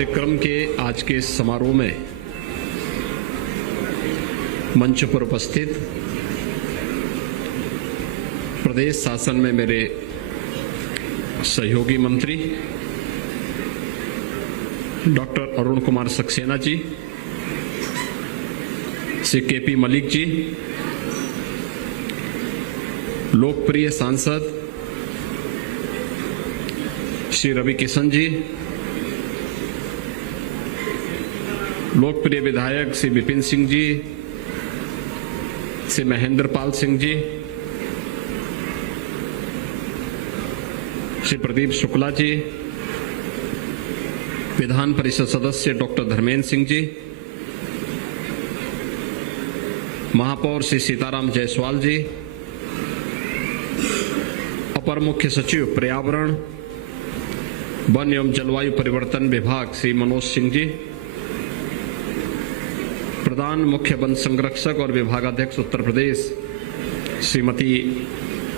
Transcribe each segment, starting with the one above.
कार्यक्रम के आज के समारोह में मंच पर उपस्थित प्रदेश शासन में मेरे सहयोगी मंत्री डॉक्टर अरुण कुमार सक्सेना जी, श्री केपी मलिक जी, लोकप्रिय सांसद श्री रवि किशन जी, लोकप्रिय विधायक श्री विपिन सिंह जी, श्री महेंद्र पाल सिंह जी, श्री प्रदीप शुक्ला जी, विधान परिषद सदस्य डॉक्टर धर्मेंद्र सिंह जी, महापौर श्री सीताराम जायसवाल जी, अपर मुख्य सचिव पर्यावरण वन एवं जलवायु परिवर्तन विभाग श्री मनोज सिंह जी, प्रधान मुख्य वन संरक्षक और विभागाध्यक्ष उत्तर प्रदेश श्रीमती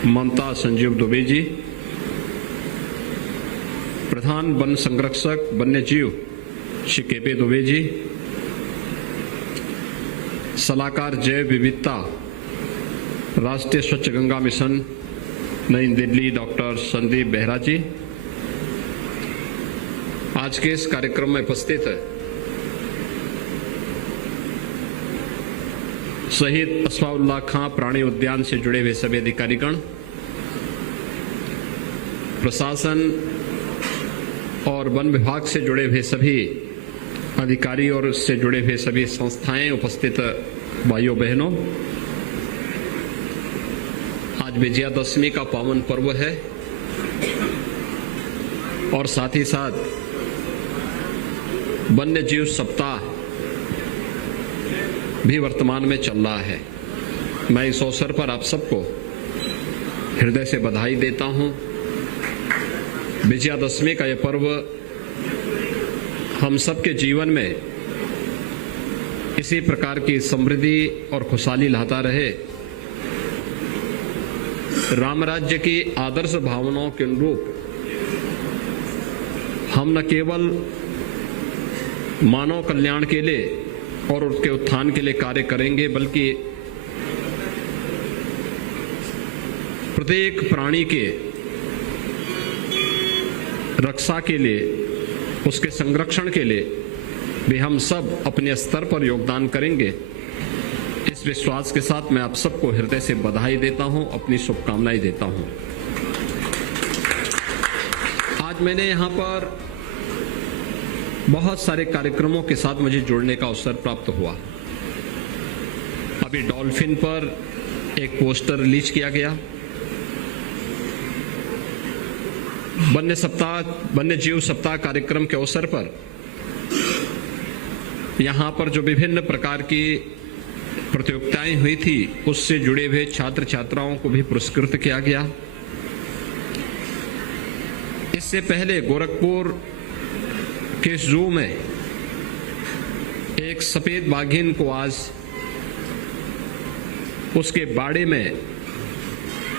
ममता संजीव दुबे जी, प्रधान वन संरक्षक वन्य जीव श्री केपी दुबे जी, सलाहकार जैव विविधता राष्ट्रीय स्वच्छ गंगा मिशन नई दिल्ली डॉक्टर संदीप बेहरा जी, आज के इस कार्यक्रम में उपस्थित है शहीद अस्फाउल्लाह खां प्राणी उद्यान से जुड़े हुए सभी अधिकारीगण, प्रशासन और वन विभाग से जुड़े हुए सभी अधिकारी और उससे जुड़े हुए सभी संस्थाएं, उपस्थित भाइयों बहनों, आज विजयादशमी का पावन पर्व है और साथ ही साथ वन्य जीव सप्ताह भी वर्तमान में चल रहा है। मैं इस अवसर पर आप सबको हृदय से बधाई देता हूं। विजयादशमी का यह पर्व हम सबके जीवन में इसी प्रकार की समृद्धि और खुशहाली लाता रहे। राम राज्य की आदर्श भावनाओं के अनुरूप हम न केवल मानव कल्याण के लिए और उसके उत्थान के लिए कार्य करेंगे, बल्कि प्रत्येक प्राणी के रक्षा के लिए, उसके संरक्षण के लिए भी हम सब अपने स्तर पर योगदान करेंगे। इस विश्वास के साथ मैं आप सबको हृदय से बधाई देता हूं, अपनी शुभकामनाएं देता हूं। आज मैंने यहां पर बहुत सारे कार्यक्रमों के साथ मुझे जुड़ने का अवसर प्राप्त हुआ। अभी डॉल्फिन पर एक पोस्टर रिलीज किया गया। वन्य जीव सप्ताह कार्यक्रम के अवसर पर यहां पर जो विभिन्न प्रकार की प्रतियोगिताएं हुई थी, उससे जुड़े हुए छात्र छात्राओं को भी पुरस्कृत किया गया। इससे पहले गोरखपुर के जू में एक सफेद बाघिन को आज उसके बाड़े में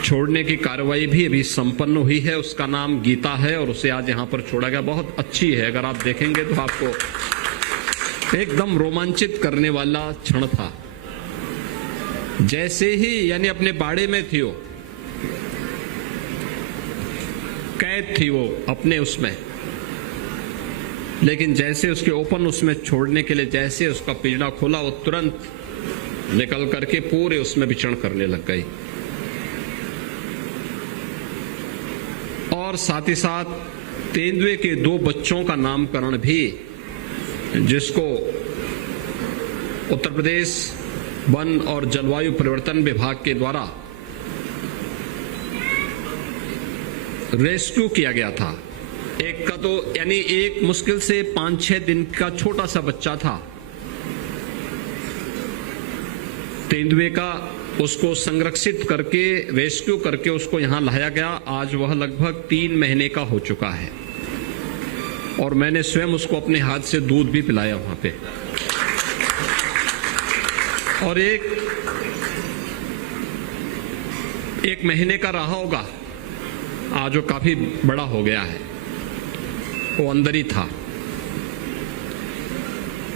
छोड़ने की कार्रवाई भी अभी संपन्न हुई है। उसका नाम गीता है और उसे आज यहां पर छोड़ा गया। बहुत अच्छी है, अगर आप देखेंगे तो आपको एकदम रोमांचित करने वाला क्षण था। जैसे ही यानी अपने बाड़े में थी, वो कैद थी वो अपने उसमें, लेकिन जैसे उसके ओपन उसमें छोड़ने के लिए जैसे उसका पिंजरा खोला, वो तुरंत निकल करके पूरे उसमें विचरण करने लग गई। और साथ ही साथ तेंदुए के 2 बच्चों का नामकरण भी, जिसको उत्तर प्रदेश वन और जलवायु परिवर्तन विभाग के द्वारा रेस्क्यू किया गया था। एक का तो यानी एक मुश्किल से 5-6 दिन का छोटा सा बच्चा था तेंदुए का, उसको संरक्षित करके रेस्क्यू करके उसको यहां लाया गया। आज वह लगभग 3 महीने का हो चुका है और मैंने स्वयं उसको अपने हाथ से दूध भी पिलाया वहां पे। और एक महीने का रहा होगा, आज वो काफी बड़ा हो गया है, वो अंदर ही था।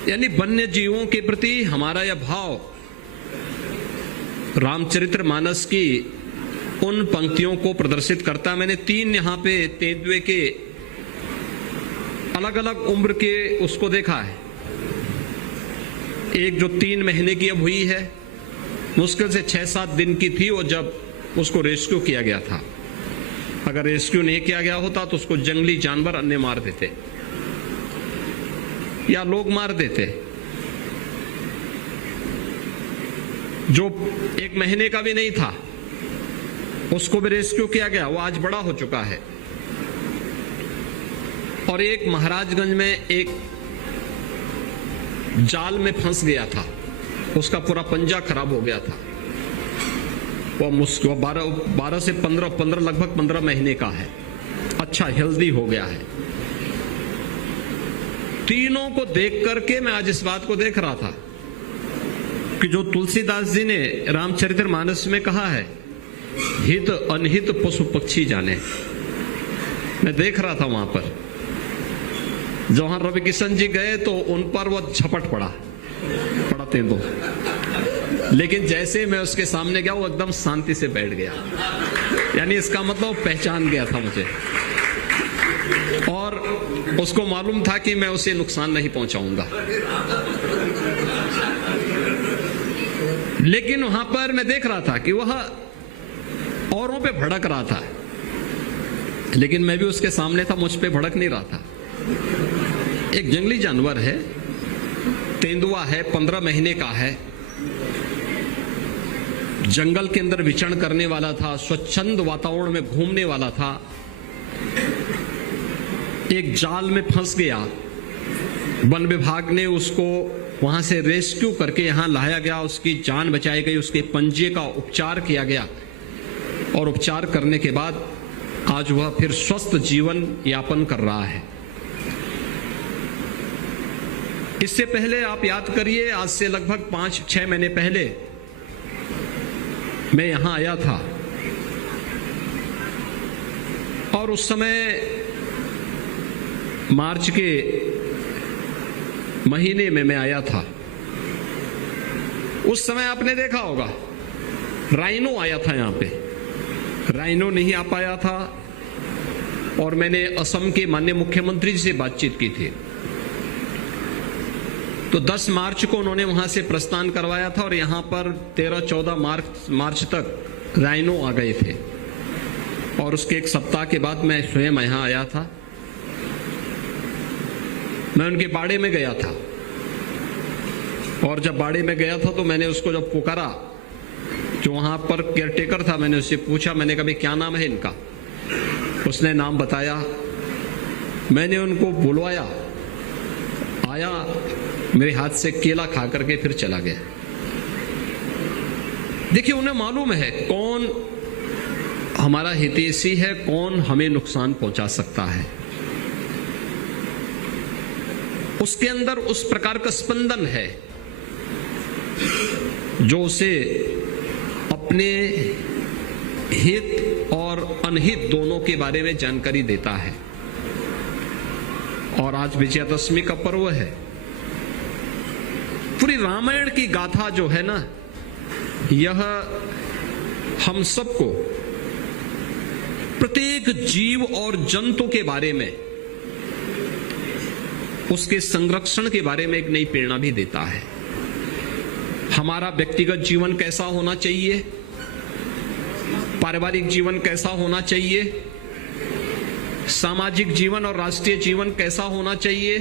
यानी वन्य जीवों के प्रति हमारा यह भाव रामचरितमानस की उन पंक्तियों को प्रदर्शित करता है। मैंने 3 यहां पे तेंदुए के अलग अलग उम्र के उसको देखा है। एक जो 3 महीने की अब हुई है, मुश्किल से 6-7 दिन की थी वो जब उसको रेस्क्यू किया गया था। अगर रेस्क्यू नहीं किया गया होता तो उसको जंगली जानवर अन्य मार देते या लोग मार देते। जो 1 महीने का भी नहीं था उसको भी रेस्क्यू किया गया, वो आज बड़ा हो चुका है। और एक महाराजगंज में एक जाल में फंस गया था, उसका पूरा पंजा खराब हो गया था। वो 12 से 15 लगभग 15 महीने का है, अच्छा हेल्दी हो गया है। तीनों को देख करके मैं आज इस बात को देख रहा था कि जो तुलसीदास जी ने रामचरितमानस में कहा है, हित अनहित पशु पक्षी जाने, मैं देख रहा था वहां पर जहां रवि किशन जी गए तो उन पर वो झपट पड़ा तेंदुआ, लेकिन जैसे मैं उसके सामने गया वो एकदम शांति से बैठ गया। यानी इसका मतलब पहचान गया था मुझे और उसको मालूम था कि मैं उसे नुकसान नहीं पहुंचाऊंगा। लेकिन वहां पर मैं देख रहा था कि वह औरों पे भड़क रहा था, लेकिन मैं भी उसके सामने था, मुझ पे भड़क नहीं रहा था। एक जंगली जानवर है, तेंदुआ है, 15 महीने का है, जंगल के अंदर विचरण करने वाला था, स्वच्छंद वातावरण में घूमने वाला था, एक जाल में फंस गया। वन विभाग ने उसको वहां से रेस्क्यू करके यहां लाया गया, उसकी जान बचाई गई, उसके पंजे का उपचार किया गया और उपचार करने के बाद आज वह फिर स्वस्थ जीवन यापन कर रहा है। इससे पहले आप याद करिए, आज से लगभग 5-6 महीने पहले मैं यहां आया था और उस समय मार्च के महीने में मैं आया था। उस समय आपने देखा होगा राइनो आया था यहां पे, राइनो नहीं आ पाया था और मैंने असम के माननीय मुख्यमंत्री जी से बातचीत की थी। तो 10 मार्च को उन्होंने वहां से प्रस्थान करवाया था और यहां पर 13-14 मार्च तक राइनो आ गए े और उसके 1 सप्ताह के बाद मैं स्वयं यहां आया था। मैं उनके बाड़े में गया था और जब बाड़े में गया था तो मैंने उसको जब पुकारा, जो वहां पर केयरटेकर था, मैंने उससे पूछा, मैंने कहा क्या नाम है इनका? उसने नाम बताया, मैंने उनको बुलवाया, आया, मेरे हाथ से केला खा करके फिर चला गया। देखिए, उन्हें मालूम है कौन हमारा हितैषी है, कौन हमें नुकसान पहुंचा सकता है। उसके अंदर उस प्रकार का स्पंदन है जो उसे अपने हित और अनहित दोनों के बारे में जानकारी देता है। और आज विजयादशमी का पर्व है। पूरी रामायण की गाथा जो है ना, यह हम सबको प्रत्येक जीव और जंतु के बारे में, उसके संरक्षण के बारे में एक नई प्रेरणा भी देता है। हमारा व्यक्तिगत जीवन कैसा होना चाहिए, पारिवारिक जीवन कैसा होना चाहिए, सामाजिक जीवन और राष्ट्रीय जीवन कैसा होना चाहिए,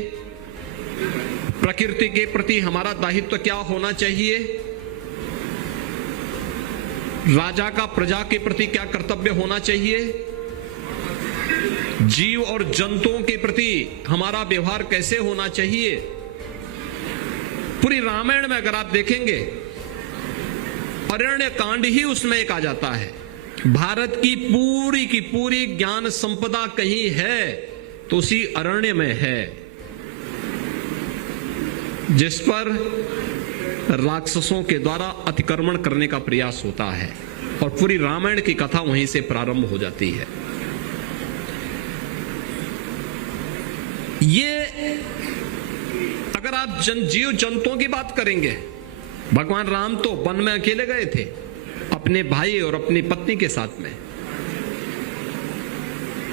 प्रकृति के प्रति हमारा दायित्व क्या होना चाहिए, राजा का प्रजा के प्रति क्या कर्तव्य होना चाहिए, जीव और जंतुओं के प्रति हमारा व्यवहार कैसे होना चाहिए। पूरी रामायण में अगर आप देखेंगे, अरण्य कांड ही उसमें एक आ जाता है। भारत की पूरी ज्ञान संपदा कहीं है तो उसी अरण्य में है, जिस पर राक्षसों के द्वारा अतिक्रमण करने का प्रयास होता है और पूरी रामायण की कथा वहीं से प्रारंभ हो जाती है। ये अगर आप जीव जंतुओं की बात करेंगे, भगवान राम तो वन में अकेले गए थे अपने भाई और अपनी पत्नी के साथ में।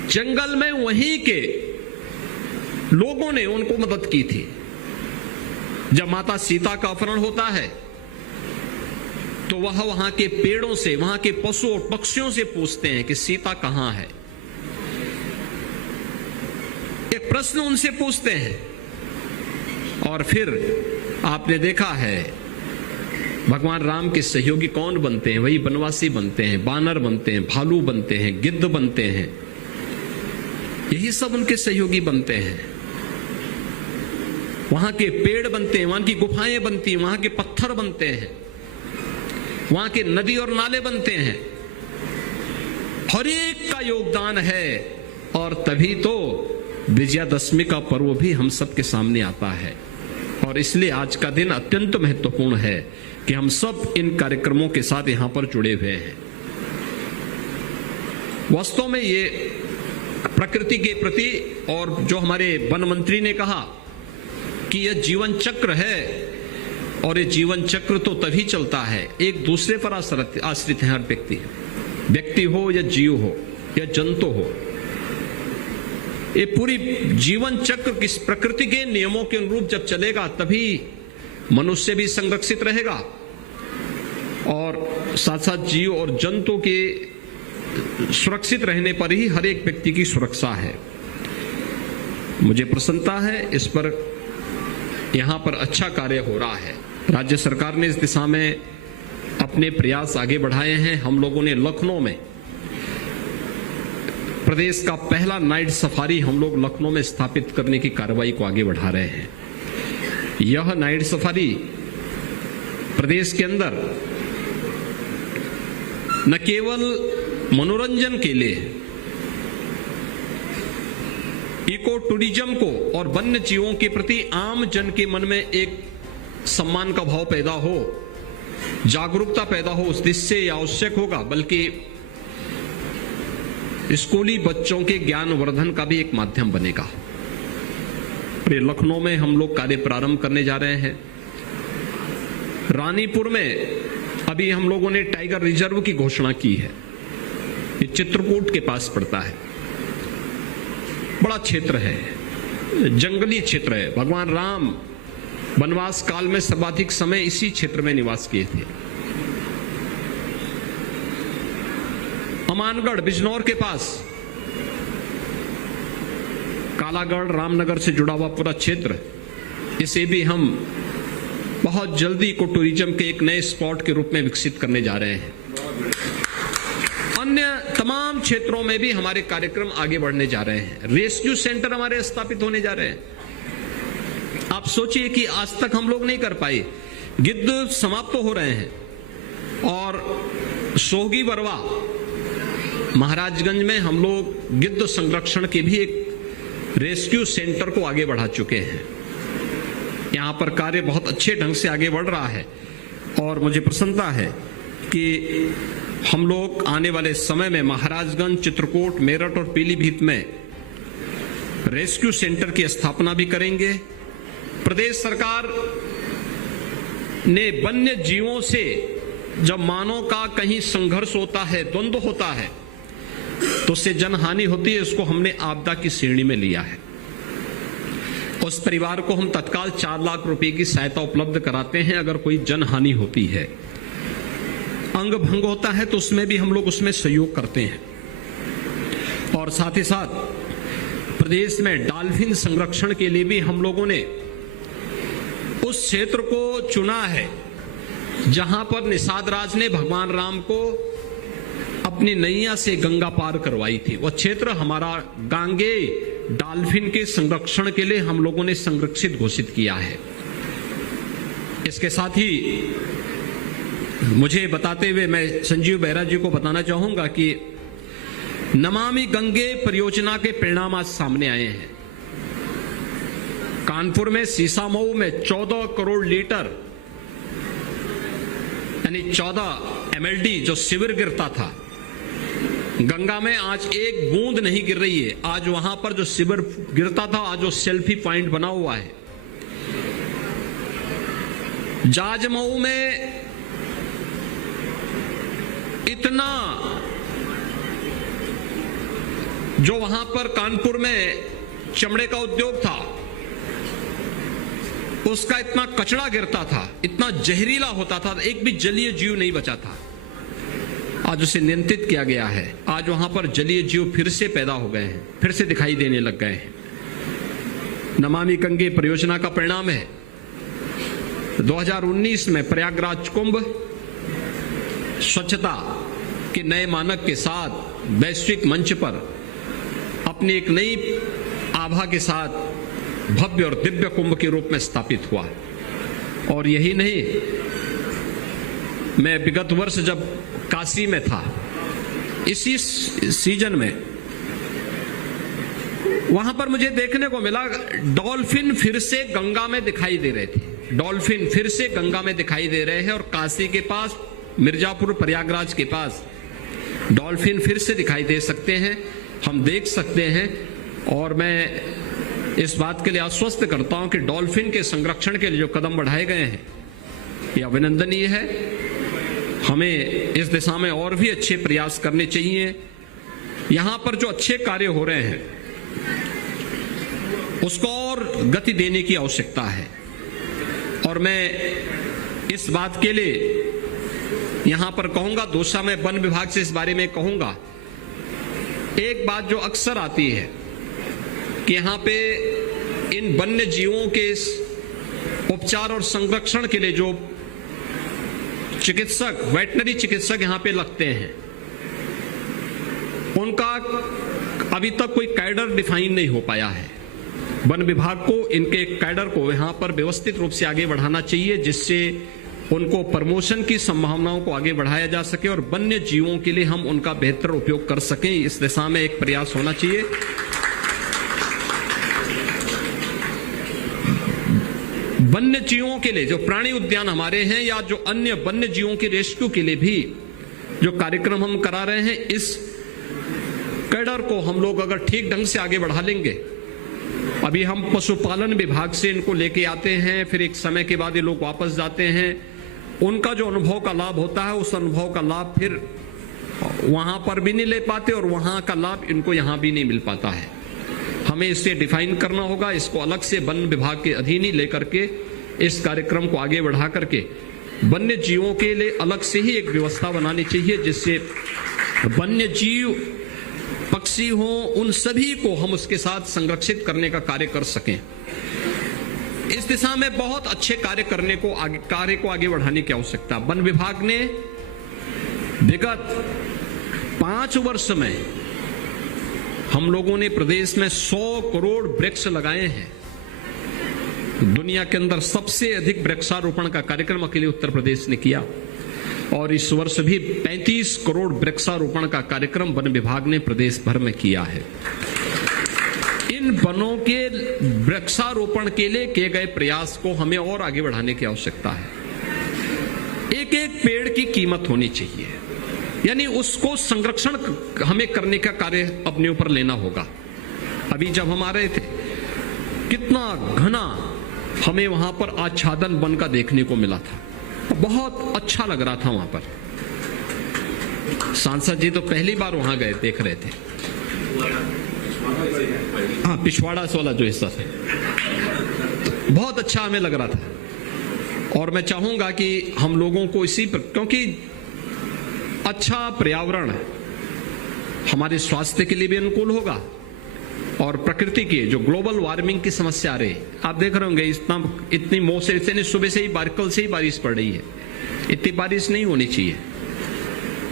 जंगल में वहीं के लोगों ने उनको मदद की थी। जब माता सीता का अपहरण होता है तो वह वहां के पेड़ों से, वहां के पशु और पक्षियों से पूछते हैं कि सीता कहां है। एक प्रश्न उनसे पूछते हैं और फिर आपने देखा है भगवान राम के सहयोगी कौन बनते हैं? वही बनवासी बनते हैं, बानर बनते हैं, भालू बनते हैं, गिद्ध बनते हैं। यही सब उनके सहयोगी बनते हैं। वहां के पेड़ बनते हैं, वहां की गुफाएं बनती हैं, वहां के पत्थर बनते हैं, वहां के नदी और नाले बनते हैं। हर एक का योगदान है और तभी तो विजयादशमी का पर्व भी हम सबके सामने आता है। और इसलिए आज का दिन अत्यंत महत्वपूर्ण है कि हम सब इन कार्यक्रमों के साथ यहां पर जुड़े हुए हैं। वास्तव में ये प्रकृति के प्रति, और जो हमारे वन मंत्री ने कहा कि यह जीवन चक्र है, और ये जीवन चक्र तो तभी चलता है, एक दूसरे पर आश्रित है हर व्यक्ति हो या जीव हो या जंतु हो। ये पूरी जीवन चक्र किस प्रकृति के नियमों के अनुरूप जब चलेगा तभी मनुष्य भी संरक्षित रहेगा और साथ साथ जीव और जंतु के सुरक्षित रहने पर ही हर एक व्यक्ति की सुरक्षा है। मुझे प्रसन्नता है इस पर, यहां पर अच्छा कार्य हो रहा है। राज्य सरकार ने इस दिशा में अपने प्रयास आगे बढ़ाए हैं। हम लोगों ने लखनऊ में प्रदेश का पहला नाइट सफारी हम लोग लखनऊ में स्थापित करने की कार्रवाई को आगे बढ़ा रहे हैं। यह नाइट सफारी प्रदेश के अंदर न केवल मनोरंजन के लिए, इको टूरिज्म को और वन्य जीवों के प्रति आम जन के मन में एक सम्मान का भाव पैदा हो, जागरूकता पैदा हो, उस दृष्टि से आवश्यक होगा, बल्कि स्कूली बच्चों के ज्ञान वर्धन का भी एक माध्यम बनेगा। लखनऊ में हम लोग कार्य प्रारंभ करने जा रहे हैं। रानीपुर में अभी हम लोगों ने टाइगर रिजर्व की घोषणा की है। ये चित्रकूट के पास पड़ता है, बड़ा क्षेत्र है, जंगली क्षेत्र है। भगवान राम वनवास काल में सर्वाधिक समय इसी क्षेत्र में निवास किए थे। अमानगढ़ बिजनौर के पास, कालागढ़ रामनगर से जुड़ा हुआ पूरा क्षेत्र, इसे भी हम बहुत जल्दी इको टूरिज्म के एक नए स्पॉट के रूप में विकसित करने जा रहे हैं। अन्य तमाम क्षेत्रों में भी हमारे कार्यक्रम आगे बढ़ने जा रहे हैं। रेस्क्यू सेंटर हमारे स्थापित होने जा रहे हैं। आप सोचिए कि आज तक हम लोग नहीं कर पाए, गिद्ध समाप्त हो रहे हैं और सोहगी बरवा महाराजगंज में हम लोग गिद्ध संरक्षण के भी एक रेस्क्यू सेंटर को आगे बढ़ा चुके हैं। यहां पर कार्य बहुत अच्छे ढंग से आगे बढ़ रहा है और मुझे प्रसन्नता है कि हम लोग आने वाले समय में महाराजगंज, चित्रकूट, मेरठ और पीलीभीत में रेस्क्यू सेंटर की स्थापना भी करेंगे। प्रदेश सरकार ने वन्य जीवों से जब मानव का कहीं संघर्ष होता है, द्वंद्व होता है, तो उससे जनहानि होती है, उसको हमने आपदा की श्रेणी में लिया है। उस परिवार को हम तत्काल 4 लाख रुपए की सहायता उपलब्ध कराते हैं अगर कोई जनहानि होती है। अंग भंग होता है तो उसमें भी हम लोग उसमें सहयोग करते हैं। और साथ ही साथ प्रदेश में डॉल्फिन संरक्षण के लिए भी हम लोगों ने उस क्षेत्र को चुना है जहां पर निषाद राज ने भगवान राम को अपनी नैया से गंगा पार करवाई थी। वह क्षेत्र हमारा गांगे डॉल्फिन के संरक्षण के लिए हम लोगों ने संरक्षित घोषित किया है। इसके साथ ही मुझे बताते हुए मैं संजीव बेहरा जी को बताना चाहूंगा कि नमामि गंगे परियोजना के परिणाम आज सामने आए हैं। कानपुर में सीसामऊ में 14 करोड़ लीटर यानी 14 MLD जो शिविर गिरता था, गंगा में आज एक बूंद नहीं गिर रही है। आज वहां पर जो शिविर गिरता था, आज वो सेल्फी पॉइंट बना हुआ है। जाजमऊ में इतना, जो वहां पर कानपुर में चमड़े का उद्योग था, उसका इतना कचरा गिरता था, इतना जहरीला होता था, एक भी जलीय जीव नहीं बचा था। आज उसे नियंत्रित किया गया है। आज वहां पर जलीय जीव फिर से पैदा हो गए हैं, फिर से दिखाई देने लग गए हैं। नमामि गंगे परियोजना का परिणाम है 2019 में प्रयागराज कुंभ स्वच्छता के नए मानक के साथ वैश्विक मंच पर अपनी एक नई आभा के साथ भव्य और दिव्य कुंभ के रूप में स्थापित हुआ। और यही नहीं, मैं विगत वर्ष जब काशी में था, इसी सीजन में वहां पर मुझे देखने को मिला डॉल्फिन फिर से गंगा में दिखाई दे रहे थे। डॉल्फिन फिर से गंगा में दिखाई दे रहे हैं और काशी के पास, मिर्जापुर प्रयागराज के पास डॉल्फिन फिर से दिखाई दे सकते हैं, हम देख सकते हैं। और मैं इस बात के लिए आश्वस्त करता हूं कि डॉल्फिन के संरक्षण के लिए जो कदम बढ़ाए गए हैं ये अभिनंदनीय है। हमें इस दिशा में और भी अच्छे प्रयास करने चाहिए। यहां पर जो अच्छे कार्य हो रहे हैं उसको और गति देने की आवश्यकता है। और मैं इस बात के लिए यहां पर कहूंगा, दौसा में वन विभाग से इस बारे में कहूंगा, एक बात जो अक्सर आती है कि यहां पे इन वन्य जीवों के उपचार और संरक्षण के लिए जो चिकित्सक, वेटनरी चिकित्सक यहां पे लगते हैं, उनका अभी तक कोई कैडर डिफाइन नहीं हो पाया है। वन विभाग को इनके कैडर को यहां पर व्यवस्थित रूप से आगे बढ़ाना चाहिए, जिससे उनको प्रमोशन की संभावनाओं को आगे बढ़ाया जा सके और वन्य जीवों के लिए हम उनका बेहतर उपयोग कर सकें। इस दिशा में एक प्रयास होना चाहिए। वन्य जीवों के लिए जो प्राणी उद्यान हमारे हैं या जो अन्य वन्य जीवों के रेस्क्यू के लिए भी जो कार्यक्रम हम करा रहे हैं, इस कैडर को हम लोग अगर ठीक ढंग से आगे बढ़ा लेंगे, अभी हम पशुपालन विभाग से इनको लेके आते हैं, फिर एक समय के बाद ये लोग वापस जाते हैं, उनका जो अनुभव का लाभ होता है उस अनुभव का लाभ फिर वहां पर भी नहीं ले पाते और वहां का लाभ इनको यहां भी नहीं मिल पाता है। हमें इसे डिफाइन करना होगा, इसको अलग से वन विभाग के अधीन ही लेकर के इस कार्यक्रम को आगे बढ़ा करके वन्य जीवों के लिए अलग से ही एक व्यवस्था बनानी चाहिए, जिससे वन्य जीव, पक्षी हो, उन सभी को हम उसके साथ संरक्षित करने का कार्य कर सकें। इस दिशा में बहुत अच्छे कार्य करने को आगे बढ़ाने की आवश्यकता। वन विभाग ने विगत 5 वर्ष में हम लोगों ने प्रदेश में 100 करोड़ वृक्ष लगाए हैं। दुनिया के अंदर सबसे अधिक वृक्षारोपण का कार्यक्रम अकेले उत्तर प्रदेश ने किया और इस वर्ष भी 35 करोड़ वृक्षारोपण का कार्यक्रम वन विभाग ने प्रदेश भर में किया है। इन वनों के वृक्षारोपण के लिए किए गए प्रयास को हमें और आगे बढ़ाने की आवश्यकता है। एक एक पेड़ की कीमत होनी चाहिए, यानी उसको संरक्षण हमें करने का कार्य अपने ऊपर लेना होगा। अभी जब हम आ रहे थे, कितना घना हमें वहां पर आच्छादन वन का देखने को मिला था, बहुत अच्छा लग रहा था वहां पर। सांसद जी तो पहली बार वहां गए, देख रहे थे। हाँ, पिछवाड़ा वाला जो हिस्सा था, बहुत अच्छा हमें लग रहा था। और मैं चाहूंगा कि हम लोगों को इसी पर, क्योंकि अच्छा पर्यावरण हमारे स्वास्थ्य के लिए भी अनुकूल होगा और प्रकृति की जो ग्लोबल वार्मिंग की समस्या आ रही, आप देख रहे होंगे इतनी मौसम से सुबह से ही कल से ही बारिश पड़ रही है। इतनी बारिश नहीं होनी चाहिए।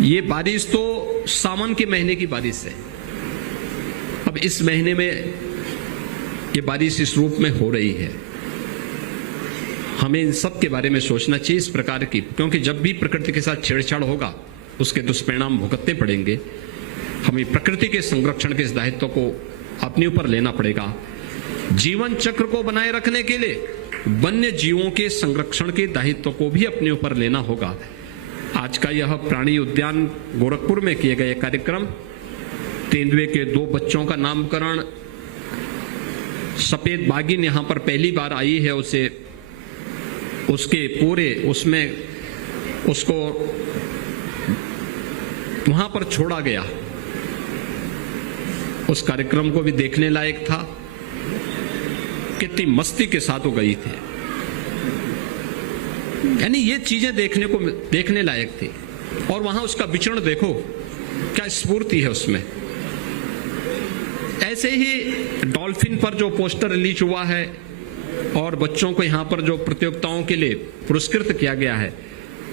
ये बारिश तो सावन के महीने की बारिश है। अब इस महीने में ये बारिश इस रूप में हो रही है। हमें इन सब के बारे में सोचना चाहिए इस प्रकार की, क्योंकि जब भी प्रकृति के साथ छेड़छाड़ होगा उसके दुष्परिणाम भुगतने पड़ेंगे। हमें प्रकृति के संरक्षण के इस दायित्व को अपने ऊपर लेना पड़ेगा। जीवन चक्र को बनाए रखने के लिए वन्य जीवों के संरक्षण के दायित्व को भी अपने ऊपर लेना होगा। आज का यह प्राणी उद्यान गोरखपुर में किए गए कार्यक्रम, तेंदुए के 2 बच्चों का नामकरण, सफेद बागिन यहां पर पहली बार आई है, उसे उसके पूरे उसमें उसको वहां पर छोड़ा गया, उस कार्यक्रम को भी देखने लायक था। कितनी मस्ती के साथ वो गई थी, यानी ये चीजें देखने लायक थी। और वहां उसका विचरण देखो, क्या स्फूर्ति है उसमें। ऐसे ही डॉल्फिन पर जो पोस्टर रिलीज हुआ है और बच्चों को यहां पर जो प्रतियोगिताओं के लिए पुरस्कृत किया गया है,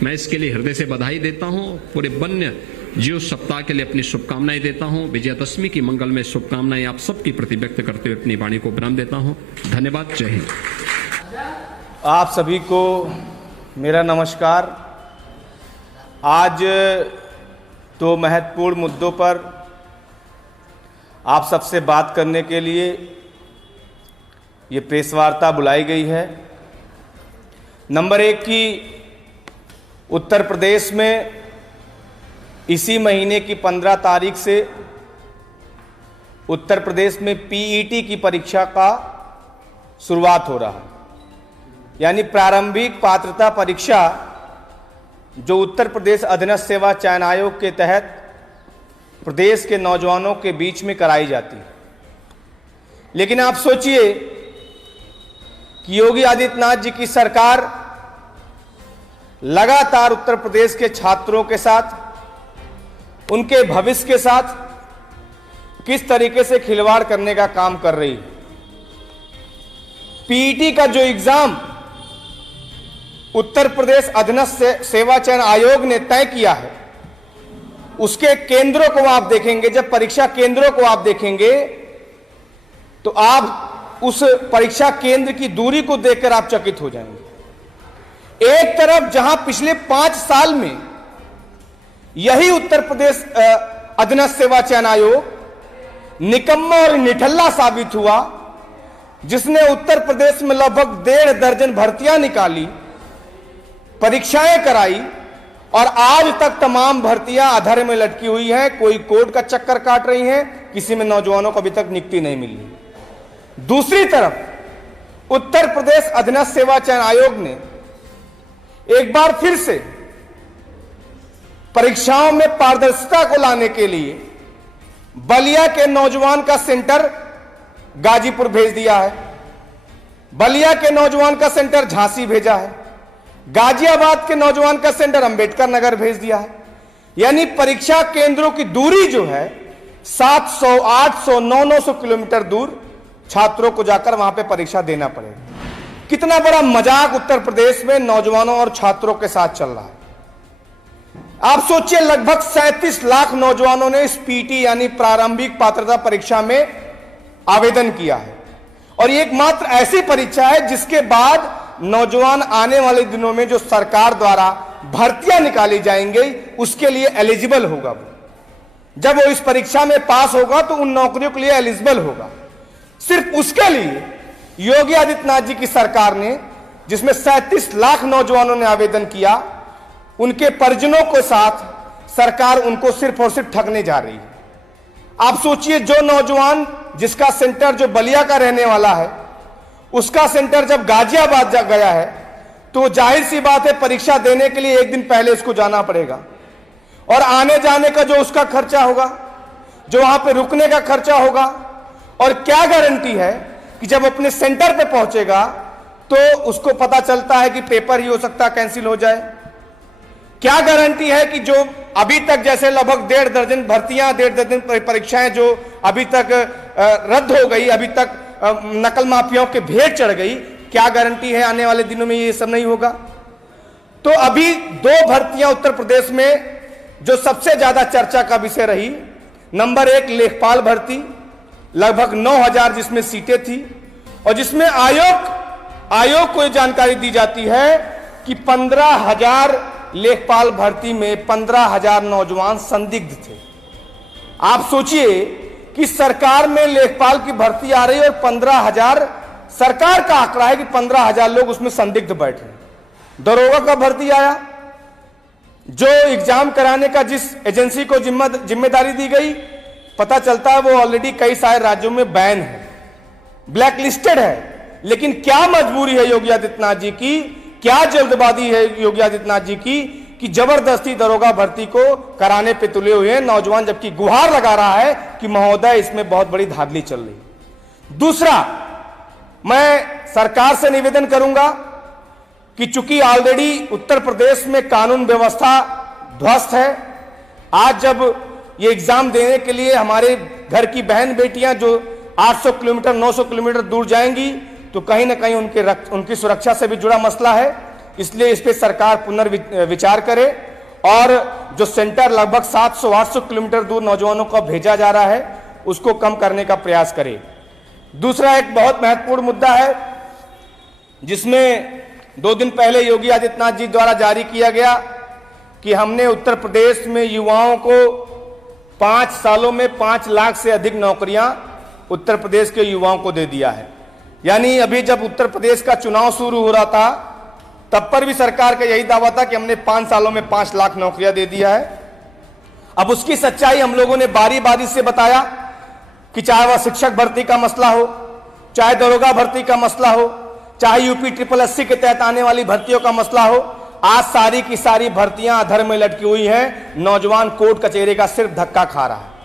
मैं इसके लिए हृदय से बधाई देता हूं। पूरे वन्य जीव सप्ताह के लिए अपनी शुभकामनाएं देता हूं। विजयादशमी की मंगल में शुभकामनाएं आप सबकी प्रति व्यक्त करते हुए अपनी वाणी को विराम देता हूं। धन्यवाद। जय हिंद। आप सभी को मेरा नमस्कार। आज दो महत्वपूर्ण मुद्दों पर आप सबसे बात करने के लिए ये प्रेस वार्ता बुलाई गई है। नंबर एक की उत्तर प्रदेश में इसी महीने की 15 तारीख से उत्तर प्रदेश में पीईटी की परीक्षा का शुरुआत हो रहा है, यानी प्रारंभिक पात्रता परीक्षा जो उत्तर प्रदेश अधीनस्थ सेवा चयन आयोग के तहत प्रदेश के नौजवानों के बीच में कराई जाती है। लेकिन आप सोचिए कि योगी आदित्यनाथ जी की सरकार लगातार उत्तर प्रदेश के छात्रों के साथ, उनके भविष्य के साथ किस तरीके से खिलवाड़ करने का काम कर रही है। पीईटी का जो एग्जाम उत्तर प्रदेश अधीनस्थ सेवा चयन आयोग ने तय किया है, उसके केंद्रों को आप देखेंगे, जब परीक्षा केंद्रों को आप देखेंगे तो आप उस परीक्षा केंद्र की दूरी को देखकर आप चकित हो जाएंगे। एक तरफ जहां पिछले 5 साल में यही उत्तर प्रदेश अधीनस्थ सेवा चयन आयोग निकम्मा और निठल्ला साबित हुआ, जिसने उत्तर प्रदेश में लगभग 1.5 दर्जन भर्तियां निकाली, परीक्षाएं कराई और आज तक तमाम भर्तियां अधर में लटकी हुई हैं। कोई कोर्ट का चक्कर काट रही हैं, किसी में नौजवानों को अभी तक नियुक्ति नहीं मिली। दूसरी तरफ उत्तर प्रदेश अधीनस्थ सेवा चयन आयोग ने एक बार फिर से परीक्षाओं में पारदर्शिता को लाने के लिए बलिया के नौजवान का सेंटर गाजीपुर भेज दिया है, बलिया के नौजवान का सेंटर झांसी भेजा है, गाजियाबाद के नौजवान का सेंटर अंबेडकर नगर भेज दिया है। यानी परीक्षा केंद्रों की दूरी जो है 700, 800, 900 किलोमीटर दूर छात्रों को जाकर वहां पे परीक्षा देना पड़ेगा। कितना बड़ा मजाक उत्तर प्रदेश में नौजवानों और छात्रों के साथ चल रहा है। आप सोचिए, लगभग 37 लाख नौजवानों ने इस पीटी यानी प्रारंभिक पात्रता परीक्षा में आवेदन किया है, और ये एकमात्र ऐसी परीक्षा है जिसके बाद नौजवान आने वाले दिनों में जो सरकार द्वारा भर्तियां निकाली जाएंगी उसके लिए एलिजिबल होगा। जब वो इस परीक्षा में पास होगा तो उन नौकरियों के लिए एलिजिबल होगा। सिर्फ उसके लिए योगी आदित्यनाथ जी की सरकार ने, जिसमें 37 लाख नौजवानों ने आवेदन किया, उनके परिजनों के साथ सरकार उनको सिर्फ और सिर्फ ठगने जा रही है। आप सोचिए, जो नौजवान जिसका सेंटर जो बलिया का रहने वाला है, उसका सेंटर जब गाजियाबाद जा गया है तो जाहिर सी बात है परीक्षा देने के लिए एक दिन पहले उसको जाना पड़ेगा, और आने जाने का जो उसका खर्चा होगा, जो वहां पे रुकने का खर्चा होगा, और क्या गारंटी है कि जब अपने सेंटर पे पहुंचेगा तो उसको पता चलता है कि पेपर ही हो सकता है कैंसिल हो जाए। क्या गारंटी है कि जो अभी तक जैसे लगभग 1.5 दर्जन भर्तियां, 1.5 दर्जन परीक्षाएं जो अभी तक रद्द हो गई, अभी तक नकल माफियाओं के भेंट चढ़ गई, क्या गारंटी है आने वाले दिनों में ये सब नहीं होगा। तो अभी 2 भर्तियां उत्तर प्रदेश में जो सबसे ज्यादा चर्चा का विषय रही, नंबर 1 लेखपाल भर्ती, लगभग 9000 जिसमें सीटें थी, और जिसमें आयोग को यह जानकारी दी जाती है कि 15,000 लेखपाल भर्ती में 15,000 नौजवान संदिग्ध थे। आप सोचिए कि सरकार में लेखपाल की भर्ती आ रही है और 15,000 सरकार का आंकड़ा है कि 15,000 लोग उसमें संदिग्ध बैठे। दरोगा का भर्ती आया, जो एग्जाम कराने का जिस एजेंसी को जिम्मेदारी दी गई, पता चलता है वो ऑलरेडी कई सारे राज्यों में बैन है, ब्लैक लिस्टेड है। लेकिन क्या मजबूरी है योगी आदित्यनाथ जी की क्या जल्दबाजी है योगी आदित्यनाथ जी की कि जबरदस्ती दरोगा भर्ती को कराने पे तुले हुए हैं नौजवान, जबकि गुहार लगा रहा है कि महोदय इसमें बहुत बड़ी धांधली चल रही है। दूसरा, मैं सरकार से निवेदन करूंगा कि चूंकि ऑलरेडी उत्तर प्रदेश में कानून व्यवस्था ध्वस्त है, आज जब ये एग्जाम देने के लिए हमारे घर की बहन बेटियां जो 800 किलोमीटर 900 किलोमीटर दूर जाएंगी, तो कहीं ना कहीं उनकी सुरक्षा से भी जुड़ा मसला है। इसलिए इस पर सरकार पुनर्विचार करे और जो सेंटर लगभग 700-800 किलोमीटर दूर नौजवानों को भेजा जा रहा है उसको कम करने का प्रयास करे। दूसरा एक बहुत महत्वपूर्ण मुद्दा है जिसमें 2 दिन पहले योगी आदित्यनाथ जी द्वारा जारी किया गया कि हमने उत्तर प्रदेश में युवाओं को 5 सालों में 5 लाख से अधिक नौकरियां उत्तर प्रदेश के युवाओं को दे दिया है। यानी अभी जब उत्तर प्रदेश का चुनाव शुरू हो रहा था तब पर भी सरकार का यही दावा था कि हमने 5 सालों में 5 लाख नौकरियां दे दिया है। अब उसकी सच्चाई हम लोगों ने बारी बारी से बताया कि चाहे वह शिक्षक भर्ती का मसला हो, चाहे दरोगा भर्ती का मसला हो, चाहे यूपी 888 के तहत आने वाली भर्तियों का मसला हो, आज सारी की सारी भर्तियां अधर में लटकी हुई हैं। नौजवान कोर्ट कचहरी का सिर्फ धक्का खा रहा है।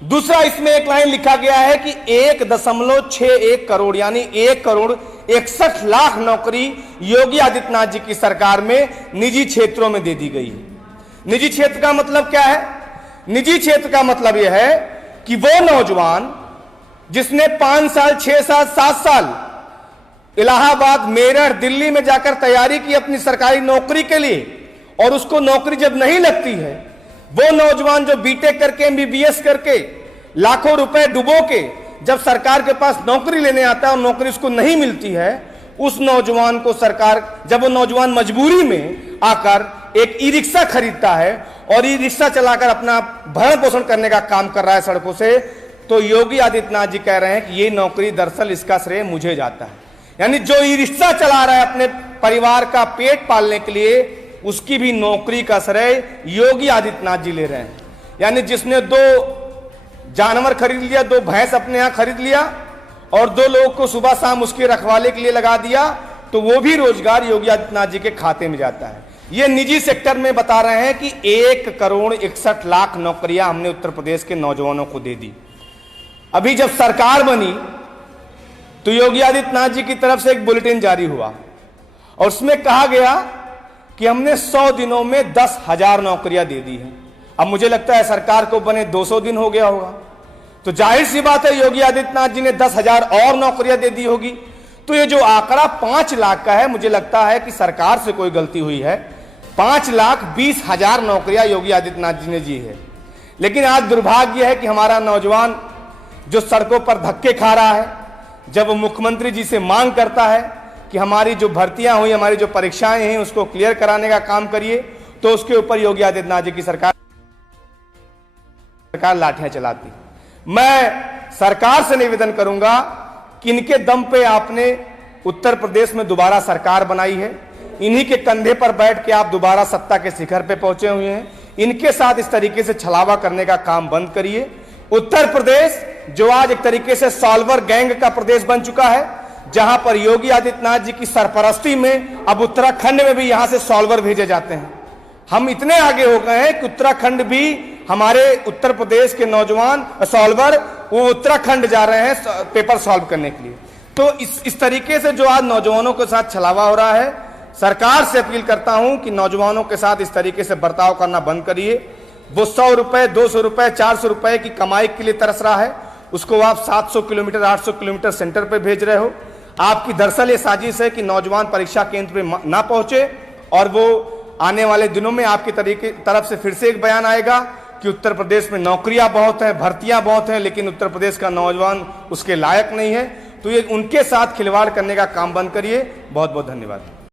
दूसरा, इसमें एक लाइन लिखा गया है कि 1.61 करोड़ यानी 1 करोड़ 61 लाख नौकरी योगी आदित्यनाथ जी की सरकार में निजी क्षेत्रों में दे दी गई है। निजी क्षेत्र का मतलब क्या है? निजी क्षेत्र का मतलब यह है कि वो नौजवान जिसने 5 साल 6 साल 7 साल इलाहाबाद मेरठ दिल्ली में जाकर तैयारी की अपनी सरकारी नौकरी के लिए और उसको नौकरी जब नहीं लगती है, वो नौजवान जो बीटेक करके एमबीबीएस करके लाखों रुपए डुबो के जब सरकार के पास नौकरी लेने आता है और नौकरी उसको नहीं मिलती है, उस नौजवान को सरकार, जब वो नौजवान मजबूरी में आकर एक ई रिक्शा खरीदता है और ई रिक्शा चलाकर अपना भरण पोषण करने का काम कर रहा है सड़कों से, तो योगी आदित्यनाथ जी कह रहे हैं कि ये नौकरी दरअसल इसका श्रेय मुझे जाता है। यानी जो ई रिक्शा चला रहा है अपने परिवार का पेट पालने के लिए, उसकी भी नौकरी का श्रेय योगी आदित्यनाथ जी ले रहे हैं। यानी जिसने 2 जानवर खरीद लिया, 2 भैंस अपने यहां खरीद लिया और 2 लोगों को सुबह शाम उसके रखवाले के लिए लगा दिया, तो वो भी रोजगार योगी आदित्यनाथ जी के खाते में जाता है। ये निजी सेक्टर में बता रहे हैं कि 1 करोड़ 61 लाख नौकरियां हमने उत्तर प्रदेश के नौजवानों को दे दी। अभी जब सरकार बनी तो योगी आदित्यनाथ जी की तरफ से एक बुलेटिन जारी हुआ और उसमें कहा गया कि हमने 100 दिनों में 10,000 नौकरियां दे दी हैं। अब मुझे लगता है सरकार को बने 200 दिन हो गया होगा, तो जाहिर सी बात है योगी आदित्यनाथ जी ने 10,000 और नौकरियां दे दी होगी। तो ये जो आंकड़ा 5 लाख का है, मुझे लगता है कि सरकार से कोई गलती हुई है। 5,20,000 नौकरियां योगी आदित्यनाथ जी ने दी है। लेकिन आज दुर्भाग्य है कि हमारा नौजवान जो सड़कों पर धक्के खा रहा है, जब मुख्यमंत्री जी से मांग करता है कि हमारी जो भर्तियां हुई, हमारी जो परीक्षाएं हैं उसको क्लियर कराने का काम करिए, तो उसके ऊपर योगी आदित्यनाथ जी की सरकार लाठियां चलाती। मैं सरकार से निवेदन करूंगा कि इनके दम पे आपने उत्तर प्रदेश में दोबारा सरकार बनाई है, इन्हीं के कंधे पर बैठ के आप दोबारा सत्ता के शिखर पे पहुंचे हुए हैं। इनके साथ इस तरीके से छलावा करने का काम बंद करिए। उत्तर प्रदेश जो आज एक तरीके से सॉल्वर गैंग का प्रदेश बन चुका है, जहां पर योगी आदित्यनाथ जी की सरपरस्ती में अब उत्तराखंड में भी यहां से सॉल्वर भेजे जाते हैं। हम इतने आगे हो गए हैं कि उत्तराखंड भी हमारे उत्तर प्रदेश के नौजवान सॉल्वर वो उत्तराखंड जा रहे हैं पेपर सॉल्व करने के लिए। तो इस तरीके से जो आज नौजवानों के साथ छलावा हो रहा है, सरकार से अपील करता हूं कि नौजवानों के साथ इस तरीके से बर्ताव करना बंद करिए। वो 100 रुपए 200 रुपए 400 रुपए की कमाई के लिए तरस रहा है, उसको आप 700 किलोमीटर 800 किलोमीटर सेंटर पे भेज रहे हो। आपकी दरअसल ये साजिश है कि नौजवान परीक्षा केंद्र पे ना पहुंचे, और वो आने वाले दिनों में आपकी तरफ से फिर से एक बयान आएगा कि उत्तर प्रदेश में नौकरियां बहुत हैं, भर्तियां बहुत हैं, लेकिन उत्तर प्रदेश का नौजवान उसके लायक नहीं है। तो ये उनके साथ खिलवाड़ करने का काम बंद करिए। बहुत बहुत धन्यवाद।